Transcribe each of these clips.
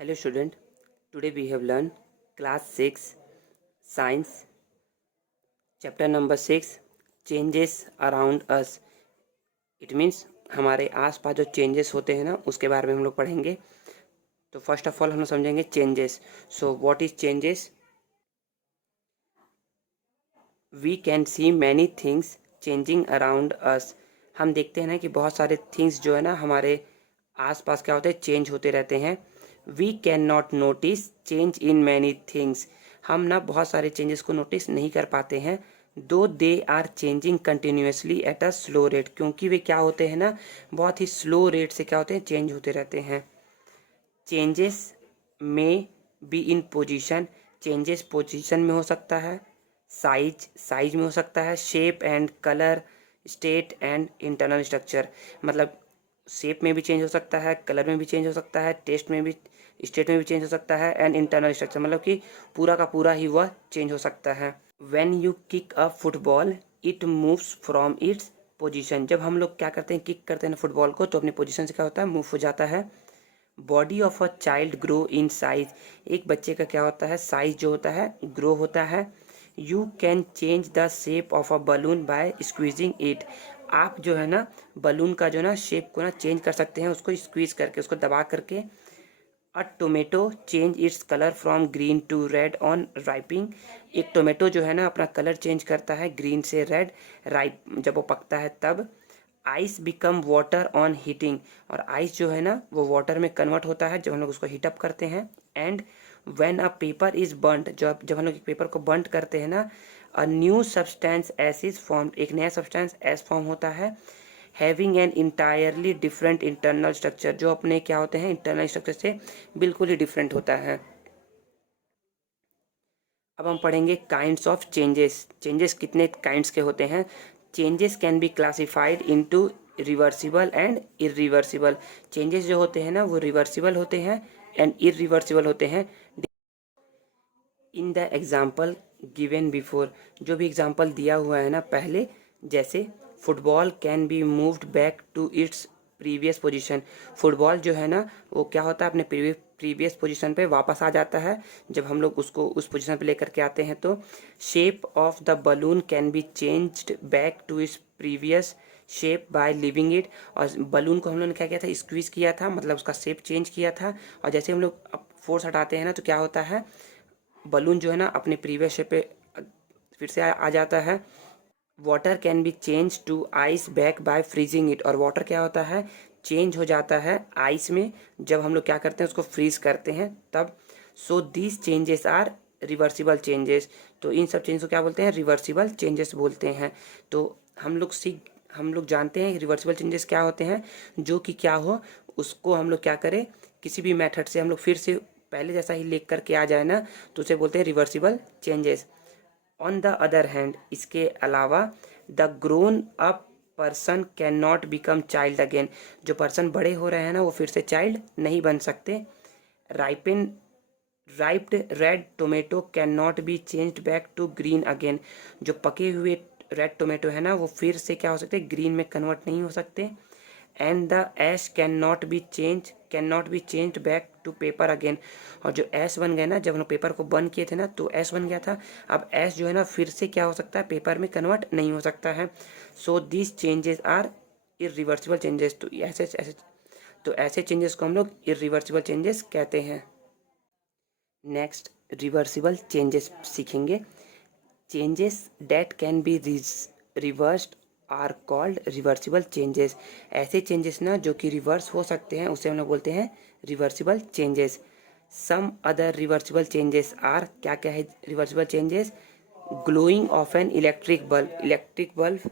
Hello student, today we have learned class 6 science chapter number 6 changes around us. It means हमारे आसपास जो changes होते हैं ना उसके बारे में हम लोग पढ़ेंगे. तो फर्स्ट ऑफ ऑल हम लोग समझेंगे changes. So what is changes? We can see many things changing around us. हम देखते हैं ना कि बहुत सारे थिंग्स जो है ना हमारे आसपास क्या होते हैं, चेंज होते रहते हैं. We can not notice change in many things. हम ना बहुत सारे चेंजेस को नोटिस नहीं कर पाते हैं. Though they are changing continuously at a slow rate. क्योंकि वे क्या होते हैं ना, बहुत ही स्लो रेट से क्या होते हैं, चेंज होते रहते हैं. चेंजेस में be in position. Changes position में हो सकता है, साइज में हो सकता है, shape and colour, state and internal structure. मतलब शेप में भी चेंज हो सकता है, कलर में भी चेंज हो सकता है, टेस्ट में भी, स्टेट में भी चेंज हो सकता है, एंड इंटरनल स्ट्रक्चर मतलब कि पूरा का पूरा ही वह चेंज हो सकता है. When you kick a football it moves from its position. जब हम लोग क्या करते हैं, किक करते हैं फुटबॉल को, तो अपनी पोजीशन से क्या होता है, मूव हो जाता है. Body of a child grow in size. एक बच्चे का क्या होता है, साइज जो होता है ग्रो होता है. You can change the shape of a balloon by squeezing it. आप जो है ना बलून का जो ना शेप को ना चेंज कर सकते हैं, उसको स्क्वीज करके, उसको दबा करके. A tomato change its colour from green to red on ripening. एक टोमेटो जो है ना अपना कलर चेंज करता है ग्रीन से रेड, राइप जब वो पकता है तब. Ice become water on heating. और आइस जो है ना वो वाटर में कन्वर्ट होता है जब हम लोग उसको हीटअप करते हैं. And when a paper is burned. जब हम लोग पेपर को बर्न करते हैं ना, a new substance S is form. एक नया सब्सटेंस एस फॉर्म होता है. Having an entirely different internal structure. जो अपने क्या होते हैं, इंटरनल स्ट्रक्चर से बिल्कुल ही डिफरेंट होता है. अब हम पढ़ेंगे काइंड्स ऑफ चेंजेस. चेंजेस कितने काइंड्स के होते हैं. Changes can be classified into reversible and irreversible. Changes जो होते हैं ना वो रिवर्सिबल होते हैं एंड इरिवर्सिबल होते हैं. In the example given before. जो भी एग्जाम्पल दिया हुआ है ना पहले, जैसे football can be moved back to its previous position. Football जो है ना वो क्या होता है, अपने प्रीवियस पोजीशन पे वापस आ जाता है जब हम लोग उसको उस पोजीशन पे लेकर के आते हैं. तो shape of the balloon can be changed back to its previous shape by leaving it. और बलून को हम लोगों ने क्या किया था, स्क्वीज किया था, मतलब उसका शेप चेंज किया था. और जैसे हम लोग फोर्स हटाते हैं ना तो क्या होता है, बलून जो है ना अपने प्रीवियस शेप पे फिर से आ जाता है. Water can be change to ice back by freezing it. और वाटर क्या होता है, चेंज हो जाता है आइस में जब हम लोग क्या करते हैं, उसको फ्रीज करते हैं तब. So these changes are reversible changes. तो इन सब चेंजेस को क्या बोलते हैं, रिवर्सिबल चेंजेस बोलते हैं. तो हम लोग जानते हैं रिवर्सिबल चेंजेस क्या होते हैं. जो कि क्या हो उसको हम लोग क्या करें, किसी भी मेथड से हम लोग फिर से पहले जैसा ही लेकर करके आ जाए ना, तो उसे बोलते हैं reversible changes. On the other hand, इसके अलावा, the grown up person can not become child again. जो पर्सन बड़े हो रहे हैं ना वो फिर से चाइल्ड नहीं बन सकते. Ripen riped red tomato can not be changed back to green again. जो पके हुए रेड टोमेटो है ना वो फिर से क्या हो सकते, ग्रीन में कन्वर्ट नहीं हो सकते. And the ash can not be changed back to paper again. और जो ऐश बन गए ना, जब हम लोग पेपर को बर्न किए थे ना तो ऐश बन गया था. अब ऐश जो है ना फिर से क्या हो सकता है, पेपर में कन्वर्ट नहीं हो सकता है. So this changes are irreversible changes. तो ऐसे चेंजेस को हम लोग इरिवर्सिबल चेंजेस कहते हैं. नेक्स्ट रिवर्सिबल चेंजेस सीखेंगे. Changes that can be reversed are called reversible changes. ऐसे चेंजेस ना जो कि रिवर्स हो सकते हैं उसे हम लोग बोलते हैं reversible changes. Some other reversible changes are, क्या क्या है reversible changes. Glowing of an electric bulb. Electric bulb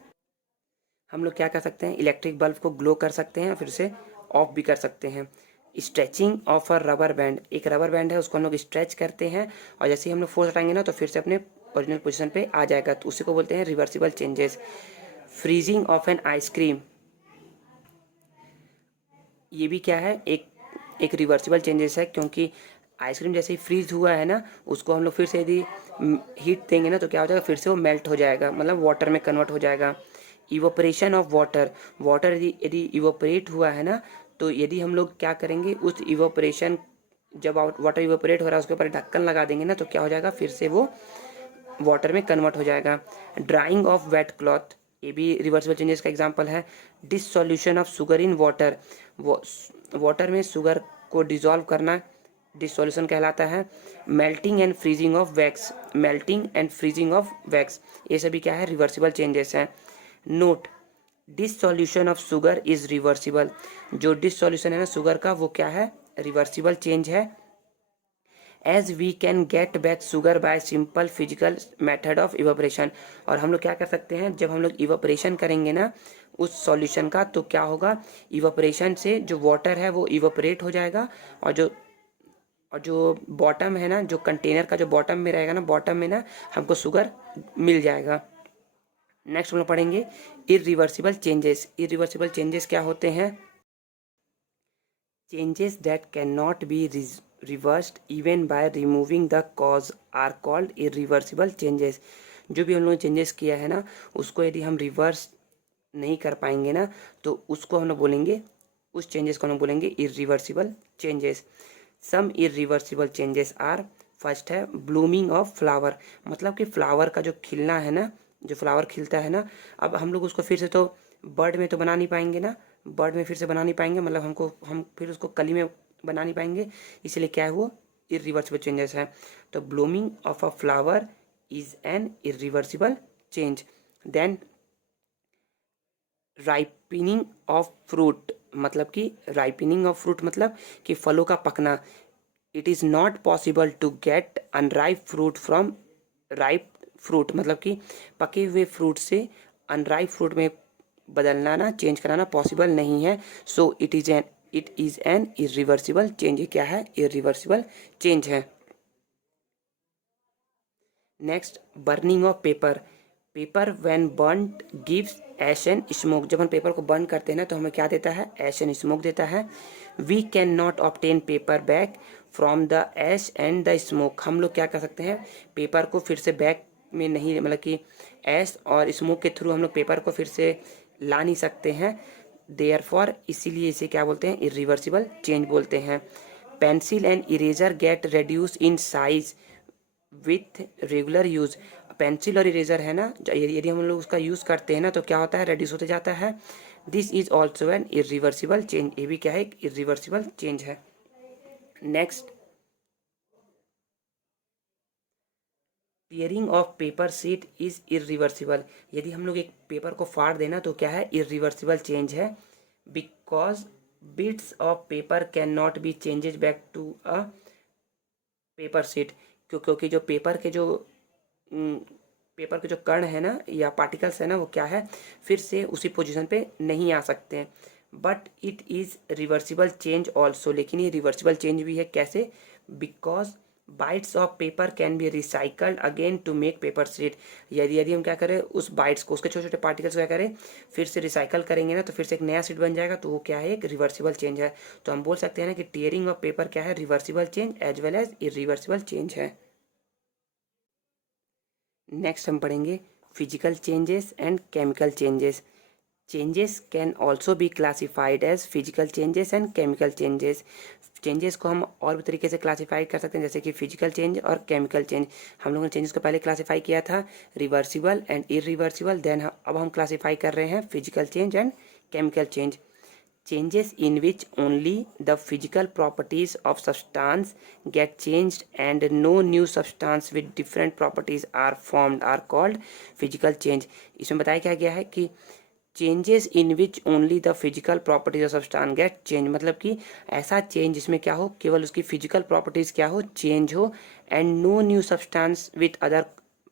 हम लोग क्या कर सकते हैं, इलेक्ट्रिक बल्ब को ग्लो कर सकते हैं फिर से ऑफ भी कर सकते हैं. Stretching of a rubber band. एक रबर बैंड है उसको हम लोग स्ट्रेच करते हैं और जैसे ही हम लोग फोर्स हटाएंगे ना तो फिर से अपने ओरिजिनल पोजीशन पे आ जाएगा, तो उसी को बोलते हैं reversible changes. Freezing of an ice cream, ये भी क्या है, एक रिवर्सिबल चेंजेस है. क्योंकि आइसक्रीम जैसे ही फ्रीज हुआ है ना उसको हम लोग फिर से यदि हीट देंगे ना तो क्या हो जाएगा, फिर से वो मेल्ट हो जाएगा, मतलब वाटर में कन्वर्ट हो जाएगा. Evaporation of water. वाटर यदि इवोपरेट हुआ है ना, तो यदि हम लोग क्या करेंगे, उस इवोपरेशन जब वाटर इवेपोरेट हो रहा है उसके ऊपर ढक्कन लगा देंगे ना तो क्या हो जाएगा, फिर से वो वाटर में कन्वर्ट हो जाएगा। ड्राइंग ऑफ वेट क्लॉथ, ये भी रिवर्सिबल चेंजेस का एग्जांपल है। Dissolution of sugar in water, water में शुगर को डिसॉल्व करना डिसोल्यूशन कहलाता है। Melting and freezing of wax, melting and freezing of wax, ये सभी क्या है, रिवर्सिबल चेंजेस हैं। Note, dissolution of sugar is reversible, जो डिसोल्यूशन है ना शुगर का वो क्या है, रिवर्सिबल चेंज है। As we can get back sugar by simple physical method of evaporation, और हम लोग क्या कर सकते हैं, जब हम लोग इवेपोरेशन करेंगे ना उस सॉल्यूशन का तो क्या होगा, इवेपोरेशन से जो वाटर है वो इवेपोरेट हो जाएगा, और जो बॉटम है ना, जो कंटेनर का जो बॉटम में रहेगा ना, बॉटम में ना हमको शुगर मिल जाएगा। नेक्स्ट हम लोग पढ़ेंगे इरिवर्सिबल चेंजेस। इरिवर्सिबल चेंजेस क्या होते हैं, changes that can not be reversed even by removing the cause are called irreversible changes. जो भी हम लोग चेंजेस किया है ना उसको यदि हम रिवर्स नहीं कर पाएंगे ना तो उसको हम लोग बोलेंगे, उस चेंजेस को हम लोग बोलेंगे irreversible changes. Some irreversible changes are, first है ब्लूमिंग ऑफ फ्लावर, मतलब कि फ्लावर का जो खिलना है ना, जो फ्लावर खिलता है ना, अब हम लोग उसको फिर से तो बर्ड में तो बना नहीं पाएंगे ना, बर्ड में फिर से बना नहीं पाएंगे, मतलब हम फिर उसको कली में बना नहीं पाएंगे, इसलिए क्या है वो इरिवर्सिबल चेंजेस है। तो blooming of a flower is an irreversible change. Then ripening of fruit, मतलब कि राइपनिंग ऑफ फ्रूट मतलब कि फलों का पकना। It is not possible to get unripe fruit from ripe fruit, मतलब कि पके हुए फ्रूट से अनराइप फ्रूट में बदलना ना, चेंज कराना पॉसिबल नहीं है। So it is an irreversible change. ये क्या है, इरिवर्सिबल चेंज है। Next burning of paper. Paper when burned gives ash and smoke, जब हम पेपर को बर्न करते हैं ना तो हमें क्या देता है, एश एंड स्मोक देता है। We can not obtain paper back from the ash and the smoke, हम लोग क्या कर सकते हैं, पेपर को फिर से बैक में नहीं, मतलब कि एश और स्मोक के थ्रू हम लोग पेपर को फिर से ला नहीं सकते हैं। देयरफॉर इसीलिए इसे क्या बोलते हैं, इरिवर्सिबल चेंज बोलते हैं। Pencil and eraser get reduce in size with regular use, pencil और इरेजर है ना, यदि हम लोग उसका यूज करते हैं ना तो क्या होता है, रेड्यूस होते जाता है। This is also an irreversible change, ये भी क्या है, एक इरिवर्सिबल चेंज है। Next tearing of paper sheet is irreversible, यदि हम लोग एक पेपर को फाड़ देना तो क्या है, इरिवर्सिबल चेंज है। Because bits of paper can not be changes back to a paper sheet, क्योंकि जो पेपर के जो कण है ना या पार्टिकल्स है ना वो क्या है, फिर से उसी पोजीशन पे नहीं आ सकते हैं। But it is reversible change also, लेकिन ये रिवर्सिबल चेंज भी है, कैसे, because bits of paper can be recycled again to make paper sheet, यदि यदि हम क्या करें उस बाइट्स को, उसके छोटे छोटे पार्टिकल्स को क्या करें, फिर से रिसाइकल करेंगे ना तो फिर से एक नया शीट बन जाएगा, तो वो क्या है, एक रिवर्सिबल चेंज है। तो हम बोल सकते हैं ना कि टीयरिंग ऑफ पेपर क्या है, reversible change as well as irreversible change है। नेक्स्ट हम पढ़ेंगे physical changes and chemical changes. Changes can also be classified as physical changes and chemical changes, changes को हम और भी तरीके से क्लासीफाई कर सकते हैं, जैसे कि फिजिकल चेंज और केमिकल चेंज। हम लोगों ने चेंजेस को पहले क्लासीफाई किया था रिवर्सिबल एंड इरिवर्सिबल, देन अब हम क्लासीफाई कर रहे हैं physical change and chemical change. Changes in which only the physical properties of substance get changed and no new substance with different properties are formed are called physical change। इसमें बताया क्या गया है कि changes in which only the physical properties of substance get change, मतलब कि ऐसा change जिसमें क्या हो, केवल उसकी फिजिकल प्रॉपर्टीज क्या हो, चेंज हो, and no new substance with other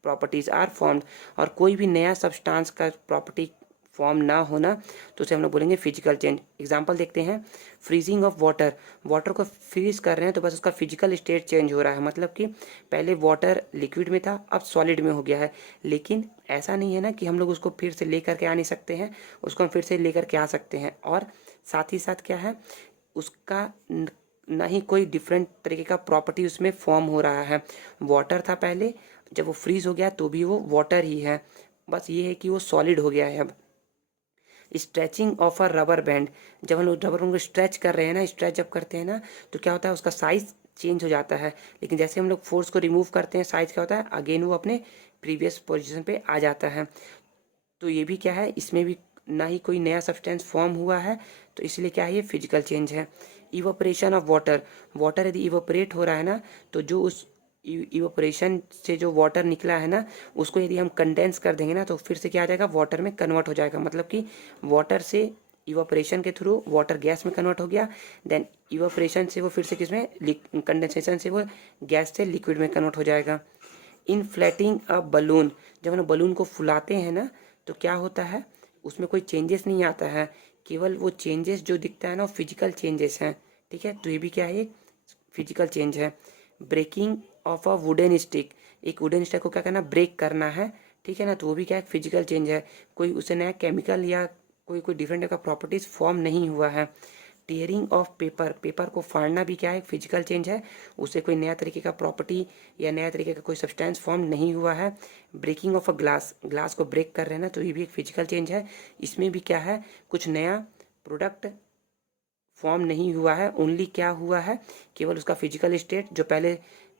properties are formed, और कोई भी नया सब्सटेंस का प्रॉपर्टी फॉर्म ना होना तो उसे हम लोग बोलेंगे फिजिकल चेंज। एग्जांपल देखते हैं, फ्रीजिंग ऑफ वाटर, वाटर को फ्रीज कर रहे हैं तो बस उसका फिजिकल स्टेट चेंज हो रहा है, मतलब कि पहले वाटर लिक्विड में था अब सॉलिड में हो गया है, लेकिन ऐसा नहीं है ना कि हम लोग उसको फिर से लेकर के आ नहीं सकते हैं, उसको हम फिर से लेकर के आ सकते हैं। और साथ ही साथ क्या है, उसका ना ही कोई डिफरेंट तरीके का प्रॉपर्टी उसमें फॉर्म हो रहा है। वाटर था पहले, जब वो फ्रीज हो गया तो भी वो वाटर ही है, बस ये है कि वो सॉलिड हो गया है अब। Stretching of a rubber band, जब हम लोग रबर बैंड को स्ट्रेच कर रहे हैं ना, स्ट्रेच जब करते हैं ना तो क्या होता है, उसका साइज चेंज हो जाता है, लेकिन जैसे हम लोग फोर्स को रिमूव करते हैं साइज क्या होता है, अगेन वो अपने प्रीवियस पोजीशन पे आ जाता है। तो ये भी क्या है, इसमें भी ना ही कोई नया सब्सटेंस फॉर्म हुआ है, तो इसलिए क्या है, ये फिजिकल चेंज है। इवोपरेशन ऑफ वाटर, वाटर यदि इवोपरेट हो रहा है ना, तो जो उस इवोपरेशन से जो वाटर निकला है ना, उसको यदि हम कंडेंस कर देंगे ना, तो फिर से क्या आ जाएगा, वाटर में कन्वर्ट हो जाएगा। मतलब कि वाटर से इवोपरेशन के थ्रू वाटर गैस में कन्वर्ट हो गया, देन इवोपरेशन से वो फिर से किसमें, कंडेंसेशन से वो गैस से लिक्विड में कन्वर्ट हो जाएगा। इनफ्लेटिंग अ बलून, जब हम बलून को फुलाते हैं ना, तो क्या होता है, उसमें कोई चेंजेस नहीं आता है, केवल वो चेंजेस जो दिखता है ना, वो फिजिकल चेंजेस हैं। ठीक है, तो ये भी क्या है, एक फिजिकल चेंज है। Breaking of a wooden stick, एक वुडन स्टिक को क्या करना, ब्रेक करना है। ठीक है ना, तो वो भी क्या एक फिजिकल चेंज है, कोई उसे नया केमिकल या कोई कोई डिफरेंट टाइप का प्रॉपर्टीज फॉर्म नहीं हुआ है। टीयरिंग ऑफ पेपर, पेपर को फाड़ना भी क्या है, फिजिकल चेंज है, उसे कोई नया तरीके का प्रॉपर्टी या नया तरीके का कोई सब्सटेंस फॉर्म नहीं हुआ है। Breaking of a glass, glass को ब्रेक कर रहे हैं ना, तो ये भी एक फिजिकल चेंज है, इसमें भी क्या है, कुछ नया प्रोडक्ट फॉर्म नहीं हुआ है, ओनली क्या हुआ है, केवल उसका फिजिकल स्टेट जो पहले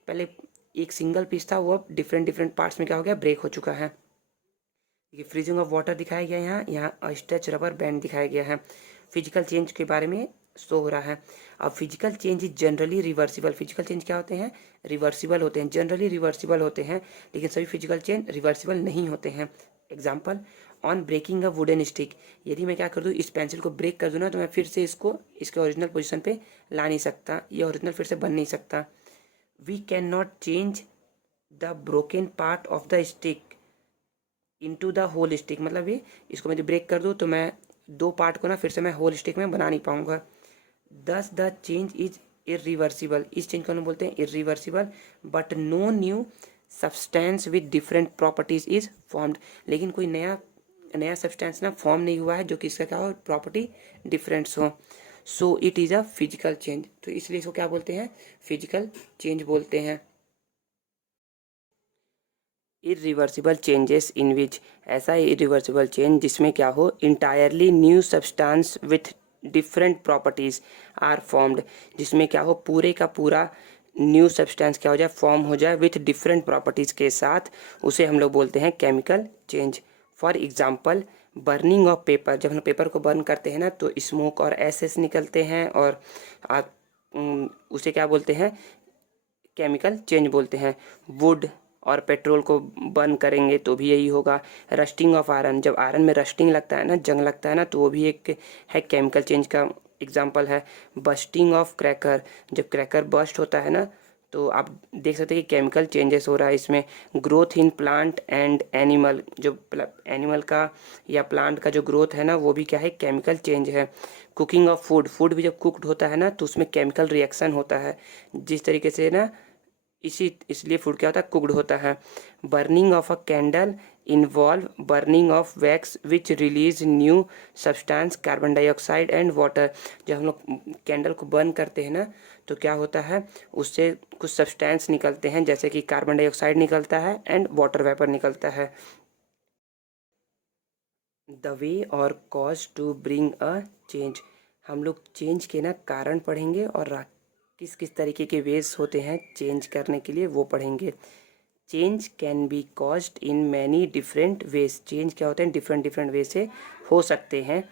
पहले एक सिंगल पीस था, वो अब डिफरेंट डिफरेंट पार्ट्स में क्या हो गया, ब्रेक हो चुका है। ये फ्रीजिंग ऑफ वाटर दिखाया गया है, यहाँ स्ट्रेच रबर बैंड दिखाया गया है। फिजिकल चेंज के बारे में शो हो रहा है। अब physical change is generally reversible, physical change क्या होते हैं, रिवर्सिबल होते हैं, जनरली रिवर्सिबल होते हैं, लेकिन सभी फिजिकल चेंज रिवर्सिबल नहीं होते हैं। Example, on breaking a wooden stick, यदि मैं क्या कर दूँ, इस पेंसिल को ब्रेक कर दूँ ना, तो मैं फिर से इसको इसके ओरिजिनल पोजिशन पे ला नहीं सकता, ये ओरिजिनल फिर से बन नहीं सकता। We can not change the broken part of the stick into the whole stick, मतलब ये इसको मैं ब्रेक कर दूँ तो मैं दो पार्ट को ना फिर से मैं होल स्टिक में बना नहीं पाऊंगा। Thus the change is irreversible, इस चेंज को हम बोलते हैं irreversible, but no new substance with different properties is formed, लेकिन कोई नया नया सब्सटेंस ना फॉर्म नहीं हुआ है जो कि इसका क्या हो, प्रॉपर्टी डिफरेंट्स हो। सो it is a physical change, तो इसलिए इसको क्या बोलते हैं, फिजिकल चेंज बोलते हैं। इरिवर्सिबल चेंजेस इन विच, ऐसा इरिवर्सिबल चेंज जिसमें क्या हो, entirely new substance with different properties are formed, जिसमें क्या हो, पूरे का पूरा न्यू सब्सटेंस क्या हो जाए, फॉर्म हो जाए विथ डिफरेंट प्रॉपर्टीज के साथ, उसे हम लोग बोलते हैं chemical change. For example, burning of paper, जब हम पेपर को बर्न करते हैं ना, तो स्मोक और एसेस निकलते हैं, और उसे क्या बोलते हैं, केमिकल चेंज बोलते हैं। वुड और पेट्रोल को बर्न करेंगे तो भी यही होगा। रस्टिंग ऑफ आयरन, जब आयरन में रस्टिंग लगता है ना, जंग लगता है ना, तो वो भी एक है केमिकल चेंज का एग्जाम्पल है। बस्टिंग ऑफ क्रैकर, जब क्रैकर बस्ट होता है ना, तो आप देख सकते हैं कि केमिकल चेंजेस हो रहा है इसमें। Growth in plant and animal, जो एनिमल का या प्लांट का जो ग्रोथ है ना, वो भी क्या है, केमिकल चेंज है। कुकिंग ऑफ फूड, फूड भी जब कुक्ड होता है ना, तो उसमें केमिकल रिएक्शन होता है, जिस तरीके से ना, इसलिए फूड क्या होता है, कुक्ड होता है। Burning of a candle involve burning of wax which release new substance carbon dioxide and water, जब हम लोग कैंडल को बर्न करते हैं ना, तो क्या होता है, उससे कुछ सब्सटेंस निकलते हैं, जैसे कि कार्बन डाइऑक्साइड निकलता है एंड वाटर वेपर निकलता है। द वे और cause to bring a change, हम लोग चेंज के ना कारण पढ़ेंगे, और किस किस तरीके के वेज होते हैं चेंज करने के लिए, वो पढ़ेंगे। Change can be caused in many different ways, change क्या होते हैं, डिफरेंट डिफरेंट वे से हो सकते हैं।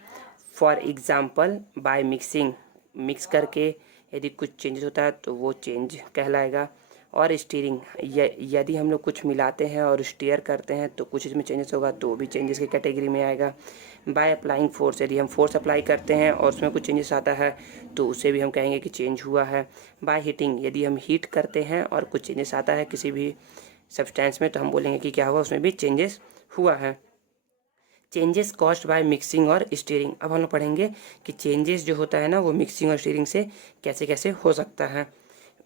For example, by mixing, mix करके यदि कुछ चेंजेस होता है तो वो चेंज कहलाएगा। और स्टीयरिंग, यदि हम लोग कुछ मिलाते हैं और स्टीयर करते हैं तो कुछ इसमें चेंजेस होगा, तो भी चेंजेस की कैटेगरी में आएगा। बाय अप्लाइंग फोर्स, यदि हम फोर्स अप्लाई करते हैं और उसमें कुछ चेंजेस आता है तो उसे भी हम कहेंगे कि चेंज हुआ है। बाय हीटिंग, यदि हम हीट करते हैं और कुछ चेंजेस आता है किसी भी सब्सटेंस में, तो हम बोलेंगे कि क्या हुआ, उसमें भी चेंजेस हुआ है। चेंजेस कॉस्ड बाय मिक्सिंग और स्टीयरिंग, अब हम लोग पढ़ेंगे कि चेंजेस जो होता है ना, वो मिक्सिंग और स्टीयरिंग से कैसे कैसे हो सकता है।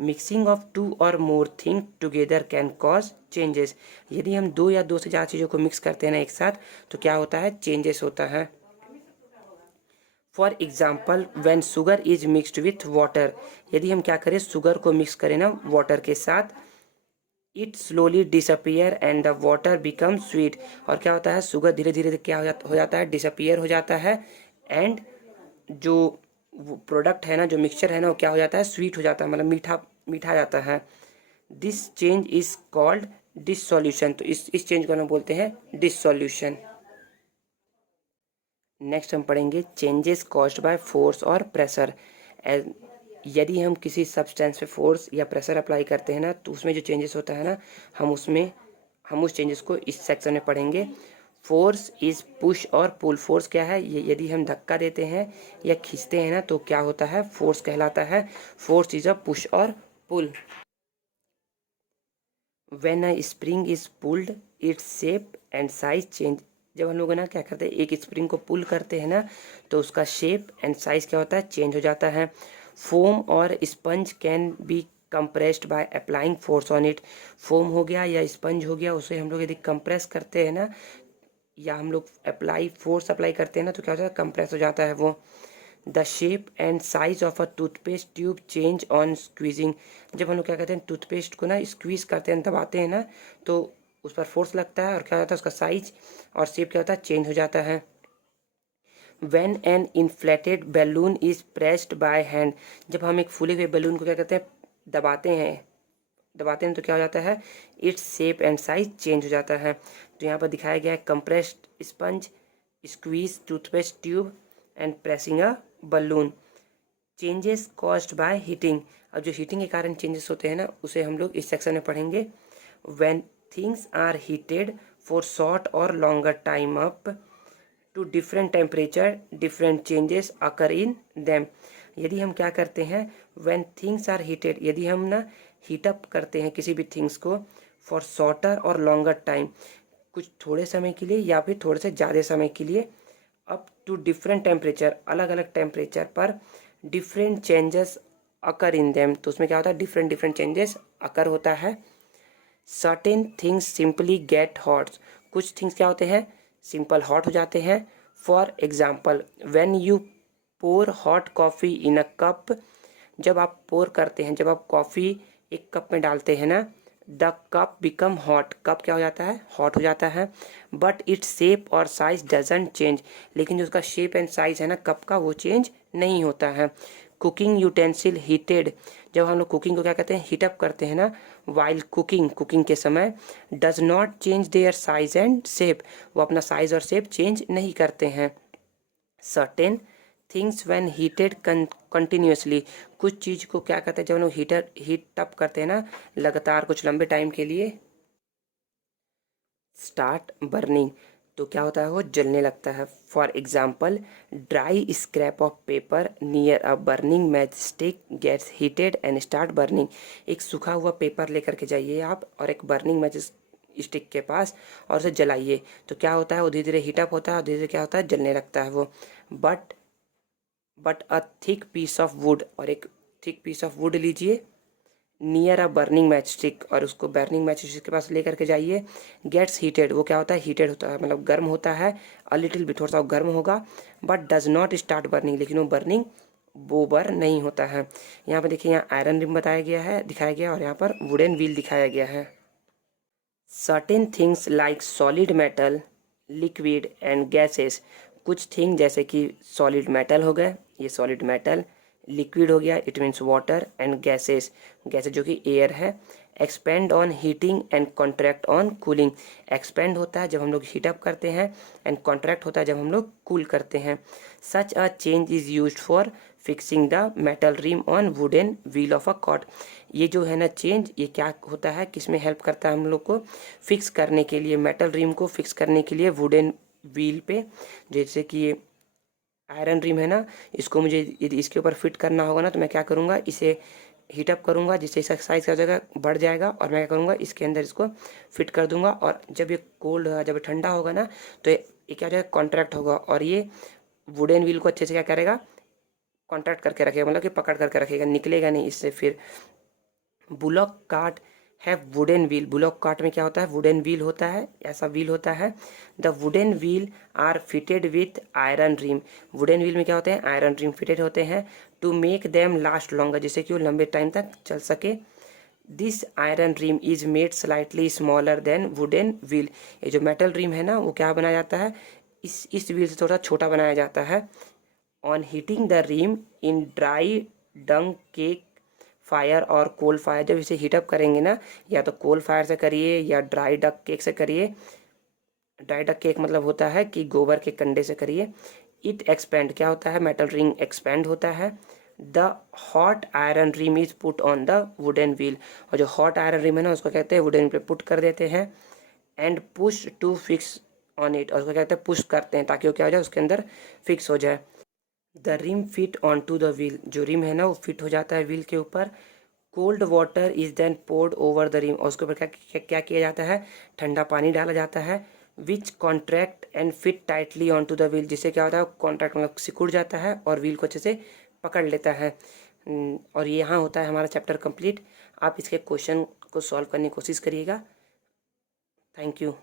मिक्सिंग ऑफ टू और more thing together can cause changes, यदि हम दो या दो से ज़्यादा चीज़ों को मिक्स करते हैं ना एक साथ, तो क्या होता है, चेंजेस होता है। For example, when sugar is mixed with water, यदि हम क्या करें, शुगर को मिक्स करें ना वाटर के साथ, it slowly disappear and the water become sweet, और क्या होता है, शुगर धीरे धीरे क्या हो जाता है, डिसअपियर हो जाता है, एंड जो प्रोडक्ट है ना, जो मिक्सचर है ना, वो क्या हो जाता है, स्वीट हो जाता है, मतलब मीठा मीठा जाता है। This change is called dissolution. तो इस चेंज को हम बोलते हैं डिसोल्यूशन। नेक्स्ट हम पढ़ेंगे चेंजेस कॉज्ड बाय फोर्स और प्रेशर। यदि हम किसी सब्सटेंस पे फोर्स या प्रेशर अप्लाई करते हैं ना, तो उसमें जो चेंजेस होता है ना, हम उस चेंजेस को इस सेक्शन में पढ़ेंगे। फोर्स इज पुश और पुल। फोर्स क्या है? ये यदि हम धक्का देते हैं या खींचते हैं ना, तो क्या होता है? फोर्स कहलाता है। फोर्स इज अ पुश और pull. When a spring is pulled its shape and size change. जब हम लोग ना क्या करते हैं, एक स्प्रिंग को पुल करते हैं ना, तो उसका शेप एंड साइज क्या होता है? चेंज हो जाता है। फोम और sponge can be compressed by applying force on it. Foam हो गया या स्पंज हो गया, उसे हम लोग यदि कंप्रेस करते हैं ना, या हम लोग फोर्स अप्लाई करते हैं ना, तो क्या होता है? कंप्रेस हो जाता है वो। The shape and size of a toothpaste tube change on squeezing. जब हम लोग क्या कहते हैं, टूथपेस्ट को ना स्क्वीज करते हैं, दबाते हैं ना, तो उस पर फोर्स लगता है और क्या होता है? उसका साइज और शेप क्या होता है? चेंज हो जाता है। When an inflated balloon is pressed by hand। जब हम एक फूले हुए बैलून को क्या कहते हैं? दबाते हैं तो क्या हो जाता है? It's shape and size change हो जाता है। तो यहाँ पर दिखाया गया है compressed sponge, squeeze toothpaste tube and pressing a balloon. Changes caused by heating. अब जो हीटिंग के कारण चेंजेस होते हैं ना, उसे हम लोग इस सेक्शन में पढ़ेंगे। When things are heated for short और longer time up to different temperature different changes occur in them. यदि हम क्या करते हैं, व्हेन थिंग्स आर हीटेड, यदि हम ना हीटअप करते हैं किसी भी थिंग्स को फॉर शॉर्टर और लॉन्गर टाइम, कुछ थोड़े समय के लिए या फिर थोड़े से ज़्यादा समय के लिए, अप टू डिफरेंट टेम्परेचर, अलग अलग टेम्परेचर पर, different changes occur in them. तो उसमें क्या होता है? डिफरेंट डिफरेंट चेंजेस अकर होता है। Certain things simply get hot. कुछ थिंग्स क्या होते हैं? सिंपल हॉट हो जाते हैं। For example, when you pour hot coffee in a cup. जब आप पोर करते हैं, जब आप कॉफ़ी एक कप में डालते हैं ना, the cup become hot. Cup क्या हो जाता है? हॉट हो जाता है। बट इट्स शेप और साइज डजंट चेंज। लेकिन जो उसका शेप एंड साइज है ना कप का, वो चेंज नहीं होता है। Cooking utensil heated. जब हम लोग कुकिंग को क्या कहते हैं? हीटअप करते हैं ना, वाइल कुकिंग के समय, does not change their size and shape. वो अपना साइज और शेप चेंज नहीं करते हैं। Certain things when heated continuously. कुछ चीज़ को क्या कहते हैं? जब हम लोग हीट अप करते हैं ना लगातार कुछ लंबे टाइम के लिए, स्टार्ट बर्निंग, तो क्या होता है? वो जलने लगता है। For example, dry scrap of paper near a burning match stick gets heated and start burning. एक सूखा हुआ पेपर लेकर के जाइए आप और एक बर्निंग मैच स्टिक के पास और उसे जलाइए, तो क्या होता है? वो धीरे धीरे हीटअप होता है और धीरे धीरे क्या होता है? जलने लगता है वो। But a thick piece of wood, और एक थिक पीस ऑफ वुड लीजिए near a burning match stick, और उसको बर्निंग मैच स्टिक के पास लेकर के जाइए। गेट्स हीटेड, वो क्या होता है? हीटेड होता है, मतलब गर्म होता है। अ लिटिल भी, थोड़ा सा गर्म होगा। But does not start burning, लेकिन वो बर्न नहीं होता है। यहाँ पे देखिए, यहाँ आयरन रिम बताया गया है, दिखाया गया, और यहाँ पर वुडन व्हील दिखाया गया है। Certain things like solid metal, liquid and gases. कुछ थिंग जैसे कि सॉलिड मेटल हो गए, ये सॉलिड मेटल, लिक्विड हो गया, it means water, and gases, gases जो कि एयर है। Expand on heating and contract on cooling. Expand होता है जब हम लोग हीटअप करते हैं, एंड कॉन्ट्रैक्ट होता है जब हम लोग कूल करते हैं। Such a change is used for fixing the metal rim on wooden wheel of a cot. ये जो है ना चेंज, ये क्या होता है? किस में हेल्प करता है? हम लोग को फिक्स करने के लिए, मेटल रिम को फिक्स करने के लिए वुडन व्हील पे। जैसे कि ये आयरन रिम है ना, इसको मुझे यदि इसके ऊपर फिट करना होगा ना, तो मैं क्या करूँगा? इसे हीटअप करूँगा, जिससे इसका साइज का जगह बढ़ जाएगा, और मैं क्या करूँगा? इसके अंदर इसको फिट कर दूंगा, और जब ये कोल्ड होगा, जब ये ठंडा होगा ना, तो ये क्या हो जाएगा? कॉन्ट्रैक्ट होगा, और ये वुडन व्हील को अच्छे से क्या करेगा? कॉन्ट्रैक्ट करके रखेगा, मतलब कि पकड़ करके रखेगा, निकलेगा नहीं इससे फिर। बुलॉक कार्ट है वुडन व्हील। बुलॉक कार्ट में क्या होता है? वुडन व्हील होता है, ऐसा व्हील होता है। The wooden wheel are fitted with iron rim. Wooden wheel में क्या होते हैं? आयरन रिम फिटेड होते हैं, to make them last longer, जिससे कि वो लंबे टाइम तक चल सके। This iron rim is made slightly smaller than wooden wheel. ये जो मेटल रिम है ना, वो क्या बनाया जाता है? इस व्हील से थोड़ा छोटा बनाया जाता है। On heating the rim in dry dung cake fire और कोल फायर, जब इसे हीटअप करेंगे ना, या तो कोल फायर से करिए या ड्राई डक केक से करिए। ड्राई डक केक मतलब होता है कि गोबर के कंडे से करिए। इट एक्सपेंड क्या होता है, मेटल रिंग एक्सपेंड होता है। The hot iron rim is put on the wooden wheel, और जो हॉट आयरन रिम है ना उसको कहते हैं वुडन पे पुट कर देते हैं। And push to fix on it, और उसको कहते हैं पुश करते हैं ताकि वो क्या हो जाए, उसके अंदर फिक्स हो जाए। The rim fit on to the wheel, जो रिम है ना वो फिट हो जाता है व्हील के ऊपर। Cold water is then poured over the rim, और उसके ऊपर क्या किया जाता है, ठंडा पानी डाला जाता है। Which contract and fit tightly on to the wheel, जिससे क्या होता है, कॉन्ट्रैक्ट मतलब सिकुड़ जाता है और व्हील को अच्छे से पकड़ लेता है। और ये यहाँ होता है हमारा चैप्टर कंप्लीट। आप इसके क्वेश्चन को सॉल्व करने की कोशिश करिएगा। Thank you.